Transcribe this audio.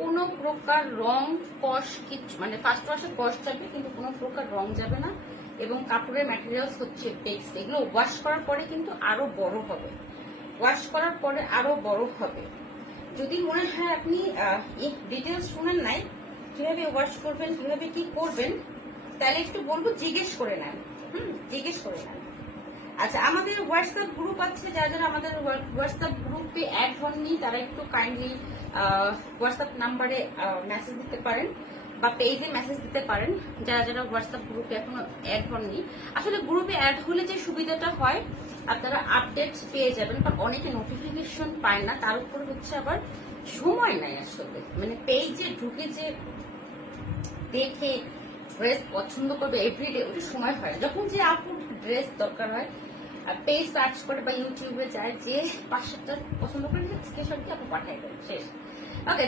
কোনো প্রকার রং কষ কিছু, মানে ফার্স্ট ওয়াশে কষ যাবে কিন্তু কোনো প্রকার রং যাবে না। এবং কাপড়ের ম্যাটেরিয়ালস হচ্ছে টেক্সট, এগুলো ওয়াশ করার পরে কিন্তু আরো বড় হবে, ওয়াশ করার পরে আরো বড় হবে। যদি মনে হয় আপনি এই ডিটেলস শুনেন নাই কিভাবে ওয়াশ করবেন, কিভাবে কি করবেন, তাহলে একটু বলবো জিজ্ঞেস করে নেন, জিজ্ঞেস করে নেন। আচ্ছা, আমাদের হোয়াটসঅ্যাপ গ্রুপ আছে, যারা যারা আমাদের হোয়াটসঅ্যাপ গ্রুপে অ্যাড হননি তারা একটু কাইন্ডলি হোয়াটসঅ্যাপ নাম্বারে মেসেজ দিতে পারেন বা পেজে মেসেজ দিতে পারেন, যারা যারা হোয়াটসঅ্যাপ গ্রুপে এখনো অ্যাড হননি। আসলে গ্রুপে অ্যাড হলে যে সুবিধাটা হয়, আপনারা আপডেট পেয়ে যাবেন, কারণ অনেকে নোটিফিকেশন পায় না, তার উপর হচ্ছে আবার সময় নাই আসলে, মানে পেজে ঢুকে যে দেখে ড্রেস পছন্দ করবে এভরিডে, ওটা সময় হয়। যখন যে আপুর ড্রেস দরকার হয় পেজ সার্চ করে বা ইউটিউবে যায়, যে 5-7টা পছন্দ করে স্ক্রিনশট দিয়ে আপু পাঠাই দেন, শেষ। ওকে।